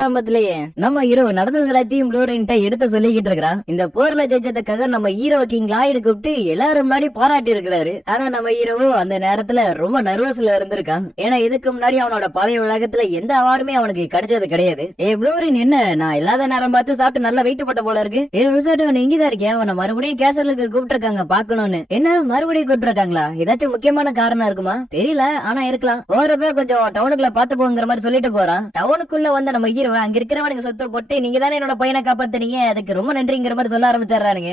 ஆரம்பத்திலேயே நம்ம ஹீரோ நடந்தது எல்லாத்தையும் ப்ளூரின்ட்ட எடுத்து சொல்லிக்கிட்டு இருக்கிறான். இந்த போர்ல ஜெயிச்சதுக்காக நம்ம ஹீரோ கிங் லாய்டு கூப்பிட்டு எல்லாரும் முன்னாடி பாராட்டி இருக்கிறாரு. ஆனா நம்ம ஹீரோவோ அந்த நேரத்துல ரொம்ப நர்வஸ்ல இருந்திருக்கான். ஏன்னா இதுக்கு முன்னாடி அவனோட பழைய உலகத்துல எந்த அவார்டுமே அவனுக்கு கிடைச்சது கிடையாது. ப்ளூரின் என்ன நான் இல்லாத நேரம் பார்த்து சாப்பிட்டு நல்லா வெயிட் போட்ட போல இருக்கு. நீ இங்கதான் இருக்கியா? அவனை மறுபடியும் கேசலுக்கு கூப்பிட்டு இருக்காங்க பாக்கணும்னு. என்ன மறுபடியும் கூப்பிட்டு இருக்காங்களா? ஏதாச்சும் முக்கியமான காரணம் இருக்குமா? தெரியல, ஆனா இருக்கலாம். போறப்ப கொஞ்சம் டவுனுக்குள்ள பாத்து போங்கிற மாதிரி சொல்லிட்டு போறான். டவுனுக்குள்ள வந்த நம்ம ஹீரோ அங்க இருக்கிறவனுக்கு சொத்து போட்டு நீங்க தானே என்னோட பையனை காப்பாத்துனீங்க, அதுக்கு ரொம்ப நன்றிங்கிற மாதிரி சொல்ல ஆரம்பிச்சாருங்க.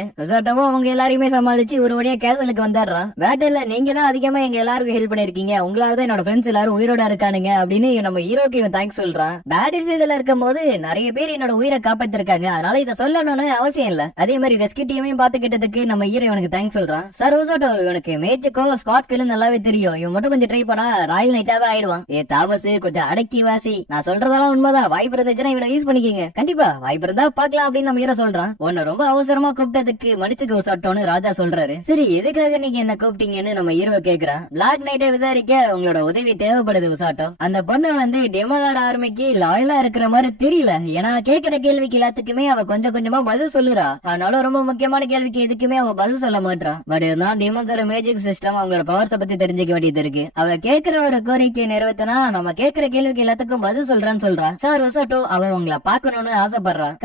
அவங்க எல்லாரையுமே சமாளிச்சு ஒரு வழியா கேசலுக்கு வந்தாடுறான். பேட்டில் நீங்க தான் அதிகமா எங்க எல்லாருக்கும் ஹெல்ப் பண்ணிருக்கீங்க, உங்களாலதான் என்னோட ஃப்ரெண்ட்ஸ் எல்லாரும் உயிரோட இருக்கானுங்க அப்படின்னு நம்ம ஹீரோக்கு இவன் தேங்க்ஸ் சொல்றான். பேட்டில் ஃபீல்ட்ல இருக்கும் போது நிறைய பேர் என்னோட உயிரை காப்பாத்திருக்காங்க, அதனால இதை சொல்லணும்னு அவசியம் இல்ல. அதே மாதிரி ரெஸ்கியூ டீமையும் பாத்துக்கிட்டதுக்கு நம்ம ஹீரோ இவனுக்கு தேங்க்ஸ் சொல்றான். சார் உசோட்டோ இவனுக்கு மேட்சுக்கோ ஸ்காட் கில் நல்லாவே தெரியும், இவன் மட்டும் கொஞ்சம் ட்ரை பண்ணா ராயல் நைட்டாவே ஆயிடுவான். தாமஸ் கொஞ்சம் அடக்கி வாசி, நான் சொல்றதெல்லாம் உண்மைதான், வாய்ப்பு இருந்துச்சுன்னா இவனை யூஸ் பண்ணிக்கீங்க, கண்டிப்பா வாய்ப்பு இருந்தா பாக்கலாம் அப்படின்னு நம்ம ஹீரோ சொல்றான். உன்ன ரொம்ப அவசரமா கூப்பிட்டதுக்கு மன்னிச்சுக்க உசாட்டோன்னு ராஜா சொல்றாரு. சரி எதுக்காக நீங்க என்ன கூப்பிட்டீங்கன்னு நம்ம ஹீரோ கேக்குறான். பிளாக் நைட்டை விசாரிக்க உங்களோட உதவி தேவைப்படுது உசாட்டோ. அந்த பொண்ணு வந்து டெமோகார்ட் ஆர்மிக்கு லாயலா இருக்கிற மாதிரி தெரியல, ஏன்னா கேக்குற கேள்விக்கு எல்லாத்துக்குமே அவ கொஞ்சம் கொஞ்சமா பதில் சொல்லுறா. ஆனாலும் ரொம்ப முக்கியமான கேள்விக்கு எதுக்குமே அவ பதில் சொல்ல மாட்டான். பட் இருந்தாலும் டெமன்ஸோட மேஜிக் சிஸ்டம் அவங்களோட பவர்ஸ பத்தி தெரிஞ்சுக்க வேண்டியது இருக்கு. அவ கேக்குற ஒரு கோரிக்கை நிறைவேற்றினா நம்ம கேக்குற கேள்விக்கு எல்லாத்துக்கும் பதில் சொல்றான்னு சொல்றான். சார் உசாட்டோ அவ உங்களை பாக்கணும்னு ஆசைப்படுறான்.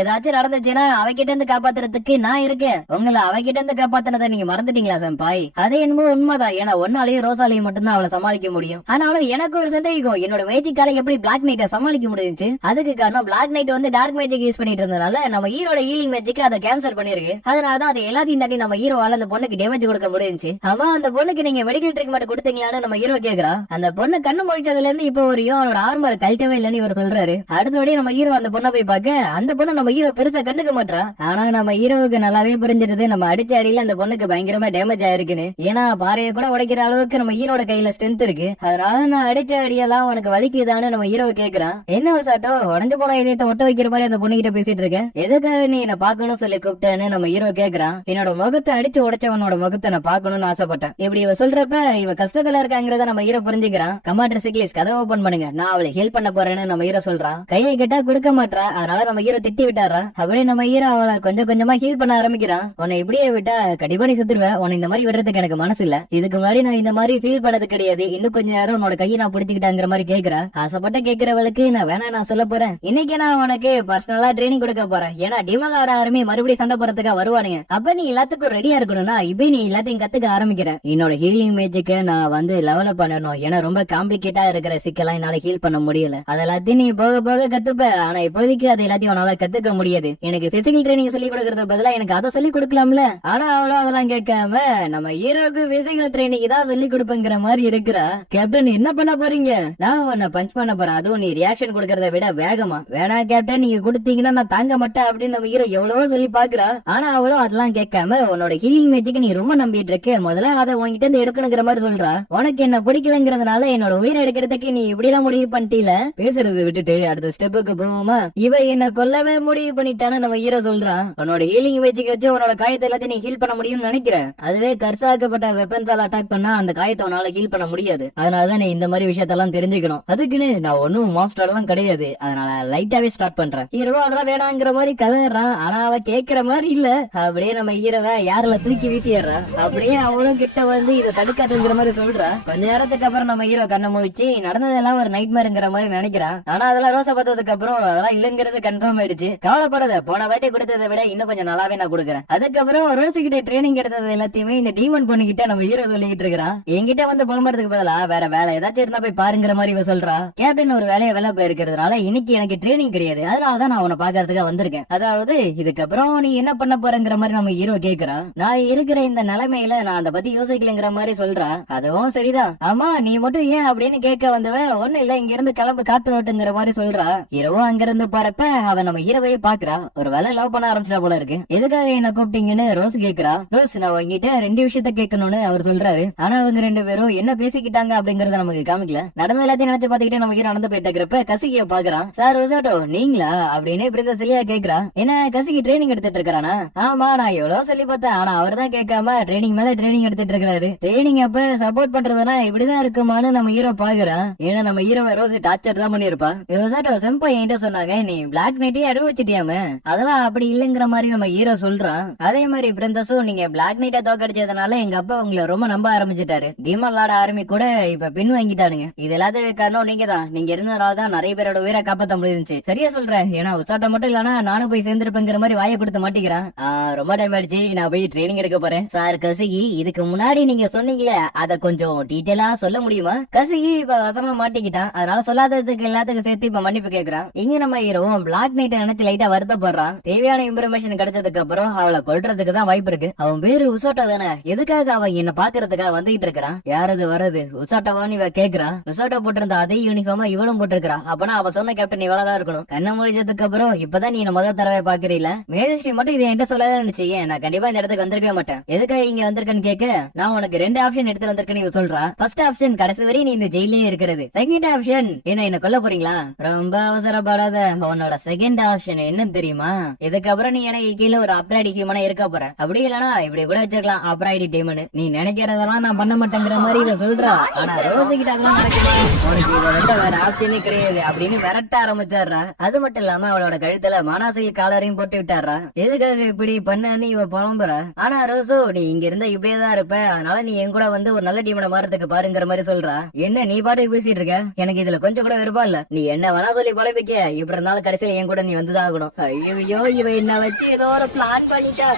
ஏதாச்சும் நடந்துச்சுன்னா அவகிட்ட இருந்து காப்பாத்துறதுக்கு நான் இருக்கேன், உங்களை அவகிட்ட இருந்து காப்பாத்தினதை நீங்க மறந்துட்டீங்களா செம்பாய்? அதே என்னமோ உண்மைதான், ஏன்னா ஒன்னாலையும் ரோசாலையும் மட்டும்தான் அவளை சமாளிக்க முடியும். ஆனாலும் எனக்கு ஒரு சந்தேகம், என்னோட மேஜிக்கால எப்படி பிளாக் நைட்டை சமாளிக்க முடிஞ்சுச்சு? அதுக்கு காரணம் பிளாக் நைட் வந்து டார்க் மேஜிக் யூஸ் பண்ணிட்டு இருந்தனால நம்ம ஹீரோட ஹீலிங் மேஜிக் அதை கேன்சல் பண்ணிருக்கு. அதனாலதான் அது எல்லாத்தையும் தாண்டி நம்ம ஹீரோவால அந்த பொண்ணுக்கு டேமேஜ் கொடுக்க முடிஞ்சுச்சு. ஆமா அந்த பொண்ணுக்கு நீங்க மெடிக்கல் ட்ரீட்மெண்ட் கொடுத்தீங்களான்னு நம்ம ஹீரோ கேக்குறா. அந்த பொண்ணு கண்ணு முழிச்சதுல இருந்து இப்போ வரையும் அவனோட ஆர்மர் கழட்டவே இல்லைன்னு இவர் சொல்றாரு. அடுத்தபடியே நம்ம ஹீரோ அந்த பொண்ணை போய் பார்க்க அந்த பொண்ணு நம்ம ஹீரோ பெருசா கண்டுக்க மாட்டா. ஆனா நம்ம ஹீரோவுக்கு நல்லாவே புரிஞ்சிருது நம்ம அடிச்ச அடியில அந்த பொண்ணுக்கு பயங்கரமா டேமேஜ் ஆயிருக்குன்னு. ஏன்னா பாறையை கூட உடைக்கிற அளவுக்கு நம்ம ஹீரோட கையில ஸ்ட்ரென்த் இருக்கு. அதனால நான் அடிச்ச அடியெல்லாம் உனக்கு வலிக்குதான்னு நம்ம ஹீரோ கேக்குறான். என்ன சாட்டோ உடஞ்சு போன இதயத்தை ஒட்ட வைக்கிற மாதிரி அந்த பொண்ணு கிட்ட பேசிட்டு இருக்க, எதுக்காக நீ என்ன பாக்கணும்னு சொல்லி கூப்பிட்டேன்னு நம்ம ஹீரோ கேக்குறான். என்னோட முகத்தை அடிச்சு உடைச்சவனோட முகத்தை நான் பாக்கணும்னு ஆசைப்பட்டேன். இப்படி இவ சொல்றப்ப இவ கஷ்டத்துல இருக்காங்கிறத நம்ம ஹீரோ புரிஞ்சுக்கிறான். கமாண்டர் சிக்லிஸ் கதை ஓபன் பண்ணுங்க, நான் அவளை ஹெல்ப் பண்ண போறேன்னு நம்ம ஹீரோ சொல்றான். கையை கேட்டா கொடுக்க மாட்டா, அதனால நம்ம ஹீரோ திட்டி விட்டாரா. அப்படியே நம்ம ஹீரோ அவளை கொஞ்சம் கொஞ்சமா ஹீல் பண்ண ஆரம்பிக்கிறான். உன்னை இப்படியே விட்டா கண்டிப்பா நீ செத்துருவ, உன்னை இந்த மாதிரி விடுறதுக்கு எனக்கு மனசு இல்ல, இதுக்கு முன்னாடி நான் இந்த மாதிரி ஃபீல் பண்ணது கிடையாது, இன்னும் கொஞ்ச நேரம் உன்னோட கையை நான் பிடிச்சிக்கிட்டாங்கிற மாதிரி கேக்குறா. ஆசைப்பட்ட கேக்குறவளுக்கு நான் வேணா நான் சொல்ல போறேன், இன்னைக்கு நான் உனக்கு பர்சனலா ட்ரைனிங் கொடுக்க போறேன். ஏன்னா டிமோகார்ட் ஆர்மி மறுபடியும் சண்டை போறதுக்கா வருவானுங்க, அப்ப நீ எல்லாத்துக்கும் ரெடியா இருக்கணும்னா இப்ப நீ எல்லாத்தையும் கத்துக்க ஆரம்பிக்கிறேன். என்னோட ஹீலிங் மேஜிக்க நான் வந்து லெவலப் பண்ணணும், ஏன்னா ரொம்ப காம்ப்ளிகேட்டா இருக்கிற சிக்கெல்லாம் என்னால ஹீல் பண்ண முடியல, அதெல்லாத்தையும் நீ போக போக கத்துப்ப. ஆனா இப்போதைக்கு அது எல்லாத்தையும் உன்னால கத்துக்க முடியாது, எனக்கு பிசிக்கல் ட்ரைனிங் சொல்லி கொடுக்கறது பதிலா எனக்கு அதை சொல்லி கொடுக்கலாம்ல. ஆனா அவ்வளவு அதெல்லாம் கேட்காம நம்ம ஹீரோக்கு பிசிக்கல் ட்ரைனிங் தான் சொல்லி கொடுப்பேங்கிற மாதிரி இருக்கிறா. கேப்டன் என்ன பண்ண போறீங்க? நான் உன்னை பஞ்ச் பண்ண போறேன், அதுவும் நீ ரியாக்ஷன் கொடுக்கறத விட வேகமா. வேணா கேப்டன் நீங்க கொடுத்தீங்கன்னா நான் தாங்க மாட்டேன் அப்படின்னு நம்ம ஹீரோ எவ்வளவோ சொல்லி பாக்குறா. ஆனா அவளும் அதெல்லாம் கேட்காம உன்னோட ஹீலிங் மேஜிக் நீ ரொம்ப நம்பிட்டு இருக்க, முதல்ல அதை உங்ககிட்ட இருந்து எடுக்கணுங்கிற மாதிரி சொல்றா. உனக்கு என்ன பிடிக்கலங்கிறதுனால என்னோட உயிரை எடுக்கிறதுக்கு நீ இப்படி எல்லாம் முடிவு பண்ணிட்டீல, பேசுறது விட்டுட்டு அடுத்த ஸ்டெப்புக்கு போவோமா? இவ என்ன கொல்லவே முடிவு பண்ணிட்டான்னு நம்ம ஹீரோ சொல்றான். உன்னோட ஹீலிங் மேஜிக் வச்சு உன்னோட காயத்தை எல்லாத்தையும் நீ ஹீல் பண்ண முடியும்னு நினைக்கிறேன், அதுவே கர்சாக்கப்பட்ட வெப்பன்ஸால அட்டாக் பண்ணா அந்த காயத்தை உன்னால ஹீல் பண்ண முடியாது. அதனாலதான் நீ இந்த மாதிரி விஷயத்தெல்லாம் தெரிஞ்சுக்கணும். அதுக்குன்னு நான் ஒன்னும் மாஸ்டர் எல்லாம் கிடையாது, அதனால லைட்டாவே ஸ்டார்ட் பண்றேன். ஹீரோ அதெல்லாம் வேணாங்கிற மாதிரி கதறான். ஆனா அவ கேக்குற மாதிரி இல்ல, அப்படியே நம்ம ஹீரோவை யாரில தூக்கி வீசிடுறா. அப்படியே அவளும் கிட்ட வந்து இதை தடுக்காதுங்கிற மாதிரி சொல்றா. கொஞ்ச நேரத்துக்கு அப்புறம் நம்ம ஹீரோ கண்ணை முழிச்சு நடந்ததெல்லாம் ஒரு நைட் மேருங்கிற மாதிரி நினைக்கிறான். ஆனா அதெல்லாம் ரோசா பார்த்ததுக்கு அப்புறம் அதெல்லாம் இல்லங்கிறது கன்ஃபார்ம் ஆயிடுச்சு. கவலைப்படாத, போன வாட்டி கொடுத்ததை விட இன்னும் கொஞ்சம் நல்லாவே நான் கொடுக்குறேன். அதுக்கப்புறம் ரோசி கிட்ட ட்ரைனிங் எடுத்தது எல்லாத்தையுமே இந்த டீமன் பொண்ணு கிட்ட நம்ம ஹீரோ சொல்லிட்டு இருக்கிறான். என்கிட்ட வந்து புலம்புறதுக்கு பதிலா வேற வேலை ஏதாச்சும் இருந்தா போய் பாருங்கிற மாதிரி இவ சொல்றா. கேப்டன் ஒரு வேலையை வேலை போயிருக்கிறதுனால இன்னைக்கு எனக்கு ட்ரைனிங் கிடையாது, அதனாலதான் நான் உன்னை பாக்குறதுக்காக வந்திருக்கேன். அதாவது இதுக்கப்புறம் நீ என்ன பண்ண போறங்கிற மாதிரி நம்ம ஹீரோ கேக்குறான். நான் இருக்கிற இந்த நிலைமையில நான் அதை பத்தி யோசிக்கலங்கிற மாதிரி சொல்றா. அதுவும் சரிதான், ஆமா நீ மட்டும் ஏன் அப்படின்னு கேட்க வந்தவ ஒண்ணு இல்ல இங்க இருந்து கிளம்பு காத்து ஓட்டுங்கிற மாதிரி சொல்றா. ஹீரோவும் அங்க இருந்து போறப்ப அவன் நம்ம ஹீரோவையே பாக்குறா. ஒரு வேலை லவ் பண்ண ஆரம்பிச்சா போல இருக்கு. எதுக்காக என்ன கூப்பிட்டீங்கன்னு ரோஸ் கேக்குறா. ரோஸ் நான் உங்ககிட்ட ரெண்டு விஷயத்த கேட்கணும்னு அவர் சொல்றாரு. ஆனா அவங்க ரெண்டு பேரும் என்ன பேசிக்கிட்டாங்க அப்படிங்கறத நமக்கு காமிக்கல. நடந்த எல்லாத்தையும் நினைச்சு பாத்துக்கிட்டே நம்ம ஹீரோ நடந்து போயிட்டு இருக்கிறப்ப கசிகிய பாக்குறான். சார் ரோசாட்டோ நீங்களா அப்படின்னு பிரிந்த சிலியா கேக்குறா. என்ன கசிகி ட்ரைனிங் எடுத்துட்டு இருக்கானா? ஆமா நான் எவ்வளவு சொல்லி பார்த்தேன், ஆனா அவர் தான் கேட்காம ட்ரைனிங் மேல ட்ரைனிங் எடுத்துட்டு இருக்காரு. ட்ரைனிங் அப்ப சப்போர்ட் பண்றதுனா இப்படிதான் இருக்குமான்னு நம்ம ஹீரோ பாக்குறான். ஏன்னா நம்ம ஹீரோ ரோஸ் டார்ச்சர் தான் பண்ணிருப்பான். இருப்பா. செம்பா என்கிட்ட சொன்னாங்க, நீ பிளாக் நைட்டே அனுபவிச்சிட்டியாம. அதெல்லாம் அப்படி இல்லங்கிற மாதிரி நம்ம ஹீரோ சொல்றான். அதே மாதிரி பிரின்சஸும் நீங்க பிளாக் நைட்டை தோக்கடிச்சதுனால எங்க அப்பா உங்களை ரொம்ப நம்ப ஆரம்பிச்சிட்டாரு. டீமன் லார்ட் ஆர்மி கூட இப்ப பின் வாங்கிட்டானுங்க. இது எல்லாத்துக்கும் காரணம் நீங்க தான். நீங்க இருந்தனால தான் நிறைய பேரோட உயிரை காப்பாத்த முடிஞ்சிச்சு. சரியா சொல்றேன். ஏன்னா உசாட்ட மட்டும் இல்லனா நானும் போய் சேர்ந்திருப்பேங்கிற மாதிரி வாயை கொடுத்து மாட்டிக்கிறான். ரொம்ப டைம் ஆயிடுச்சு, நான் போய் ட்ரைனிங் எடுக்க போறேன். சார் கசுகி, இதுக்கு முன்னாடி நீங்க சொன்னீங்களே அத கொஞ்சம் டீடைலா சொல்ல முடியுமா? கசுகி இப்ப வசமா மாட்டிக்கிட்டான். அதனால சொல்லாததுக்கு எல்லாத்துக்கும் சேர்த்து இப்ப மன்னிப்பு கேக்குறான். இங்க நம்ம ஹீரோ பிளாக் நைட் நினைச்சு லைட்டா வருத்தப்படுறான். தேவையான இன்ஃபர்மேஷன் கிடைச்சதுக்கு அப்புறம் அவளை கொல்றதுக்கு தான் வாய்ப்பு இருக்கு. அவன் பேரு உசாட்டா தானே, எதுக்காக அவன் என்ன பாக்குறதுக்காக வந்துகிட்டு இருக்கிறான்? யாரது வரது உசாட்டாவான்னு இவ கேக்குறா. உசாட்டா போட்டிருந்த அதே யூனிஃபார்மா இவளும் போட்டிருக்கா. அப்பனா அவ சொன்ன கேப்டன் இவளதான் இருக்கணும். கண்ண முடிஞ்சதுக்கு அப்புறம் இப்பதான் நீ முதல் தடவை பாக்குறீல. மேஜஸ்ரீ மட்டும் இதை என்கிட்ட சொல்லல நினைச்சு நான் கண்டிப்பா இந்த இடத்துக்கு வந்திருக்கவே மாட்டேன். எதுக்காக இங்க வந்திருக்கேன்னு கேட்க, நான் உனக்கு 2 ஆப்ஷன் எடுத்து வந்திருக்கேன்னு இவ சொல்றா. ஃபர்ஸ்ட் ஆப்ஷன் கடைசி வரை நீ இந்த ஜெயிலே இருக்கிறது. செகண்ட் ஆப்ஷன் என்ன கொல்ல போறீங்களா? ரொம்ப அவசரப்படாத. உன்னோட செகண்ட் ஆப்ஷன் என்னன்னு தெரியுமா? இதுக்கப்புறம் நீ எனக்கு கீழே ஒரு அப்ராய்டி ஹியூமனா இருக்க போற. அப்படி இல்லனா இப்படி கூட வச்சிருக்கலாம் அப்ராய்டி டீமன். நீ நினைக்கிறதெல்லாம் நான் பண்ண மாட்டேங்கிற மாதிரி இவ சொல்றா. ஆனா ரோசி கிட்ட அதெல்லாம் நடக்குது. உனக்கு இதை விட வேற ஆப்ஷனே கிடையாது அப்படின்னு விரட்ட ஆரம்பிச்சாரா. அது மட்டும் இல்லாம அவளோட கழுத்துல மனாசில் காலரையும் போட்டு விட்டாரா. எதுக்காக இப்படி பண்ணு இவ புலம்புற. ஆனா ரோசோ, நீ இங்க இருந்தா இப்படியேதான் இருப்ப. அதனால நீ என் கூட வந்து ஒரு நல்ல டீமனை மாறதுக்கு பாருங்கிற மாதிரி சொல்றா. என்ன நீ பாட்டுக்கு பேசிட்டு இருக்க? எனக்கு இதுல கொஞ்சம் கூட விருப்பம் இல்ல. நீ என்ன வேணா சொல்லி புலம்பிக்க, இப்படி இருந்தாலும் கடைசியில என் கூட நீ வந்துதான் ஆகணும். ஐயோ, இவ என்ன வச்சு ஏதோ ஒரு பிளான் பண்ணிட்டா.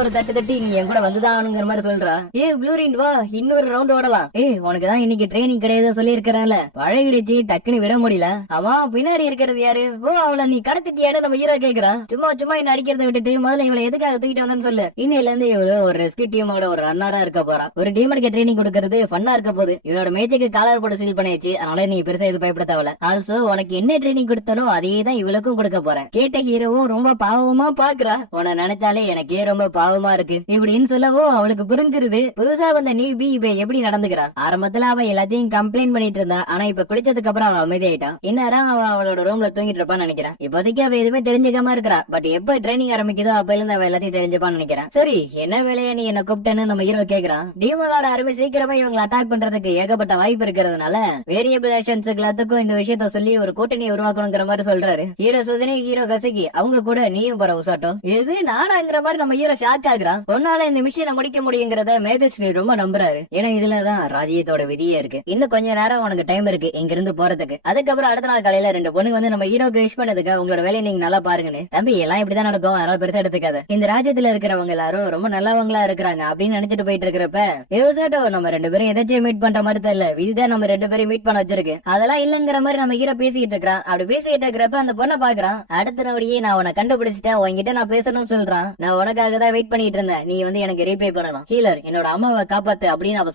ஒரு தட்டு தட்டி நீ என் கூட வந்துதான் ஆகணுங்கிற மாதிரி சொல்றா. ப்ளூரின் வா, இன்னொரு ரவுண்ட் ஓடலாம். உனக்குதான் இன்னைக்கு ட்ரைனிங் கிடையாது சொல்லி இருக்கிறான்ல, பழகிடுச்சு, டக்குன்னு விட முடியல. அவா பின்னாடி இருக்கிறது யாரு? அவளை நீ கடத்திட்டியான்னு நம்ம ஹீரோ கேக்குறான். சும்மா சும்மா என்ன அடிக்கிறத விட்டுட்டு முதல்ல இவளை எதுக்காக தூக்கிட்டு வந்தேன்னு சொல்லு. இன்னையில இருந்து இவளு ஒரு ரெஸ்கியூ டீமோட ஒரு ரன்னரா இருக்க போறா. ஒரு டீமனுக்கு ட்ரைனிங் கொடுக்கறது ஃபன்னா இருக்க போகுது. இவளோட மேஜைக்கு காலர் போட்டு சீல் பண்ணியாச்சு. அதனால நீ பெருசா இது பயப்பட தேவல. ஆல்சோ உனக்கு என்ன ட்ரைனிங் கொடுத்தாலோ அதே தான் இவளுக்கும் கொடுக்க போறேன். கேட்ட ஹீரோவும் ரொம்ப பாவமா பாக்குறா. உன்னை நினைச்சாலே எனக்கே ரொம்ப பாவமா இருக்கு இப்படின்னு சொல்லவோ அவளுக்கு புரிஞ்சிருது. புதுசா வந்த நியூபி இப்ப எப்படி நடந்துக்கிறா. ஆரம்பத்துல அவ எல்லாத்தையும் கம்ப்ளைண்ட் பண்ணிட்டு இருந்தா. ஆனா இப்ப குளிச்சதுக்கு அப்புறம் அவ அமைதியாயிட்டா. இந்நேரம் அவ அவளோட ரூம்ல தூங்கிட்டு இருப்பான்னு நினைக்கிறேன். இப்போதைக்கு அவ எதுவுமே தெரிஞ்சுக்காம இருக்கிறா. பட் எப்ப ட்ரைனிங் ஆரம்பிக்குதோ அப்ப இருந்து அவ எல்லாத்தையும் தெரிஞ்சுப்பான்னு நினைக்கிறேன். சரி, என்ன வேலையா நீ என்ன கூப்பிட்டேன்னு நம்ம ஹீரோ கேக்குறான். டீமனோட அருமை சீக்கிரமா இவங்களை அட்டாக் பண்றதுக்கு ஏகப்பட்ட வாய்ப்பு இருக்கிறதுனால வேரியபிள் ஆக்ஷன்ஸ் எல்லாத்துக்கும் இந்த விஷயத்த சொல்லி ஒரு கூட்டணியை உருவாக்கணுங்கிற மாதிரி சொல்றாரு. ஹீரோ சுதனி, ஹீரோ கசகி அவங்க கூட நீயும் போற உசாட்டோ. எது நானாங்கிற மாதிரி நம்ம ஹீரோ ஷாக் ஆகுறான். ஒன்னால இந்த மிஷினை முடிக்க முடியுங்கிறத மேதஸ்ரீ ரொம்ப நம்புறாரு. ஏன்னா இதுலதான் ராஜ்யத்தோட விதியே இருக்கு. இன்னும் கொஞ்ச நேரம் உனக்கு டைம் இருக்கு இங்க இருந்து போறதுக்கு. அதுக்கப்புறம் அடுத்த நாள் காலையில 2 பொண்ணுங்க வந்து நம்ம ஹீரோக்கு விஷ் பண்ணதுக்கு உங்களோட வேலையை நீங்க நல்லா பாருங்கன்னு. தம்பி எல்லாம் இப்படிதான் நடக்கும், அதனால பெருசா எடுத்துக்காத. இந்த ராஜ்யத்துல இருக்கிறவங்க எல்லாரும் ரொம்ப நல்லவங்களா இருக்கிறாங்க அப்படின்னு நினைச்சிட்டு போயிட்டு இருக்கிறப்ப யோசாட்டோ நம்ம 2 பேரும் எதாச்சும் மீட் பண்ற மாதிரி தெரியல, விதிதான் நம்ம 2 பேரும் மீட் பண்ண வச்சிருக்கு. அதெல்லாம் இல்லங்கிற மாதிரி நம்ம ஹீரோ பேசிட்டு இருக்கிறான். அப்படி பேசிட்டு இருக்கிறப்ப அந்த பொண்ணை பாக்குறான். அடுத்த நொடியே நான் உன்னை கண்டுபிடிச்சிட்டேன், உன்கிட்ட நான் பேசணும்னு சொல்றான். நான் உனக்காக தான் வெயிட் பண்ணிட்டு இருந்தேன், நீ வந்து எனக்கு ரீப்ளை பண்ணணும். ஹீலர் என்னோட அம்மாவை காப்பாத்து அப்படின்னு அவ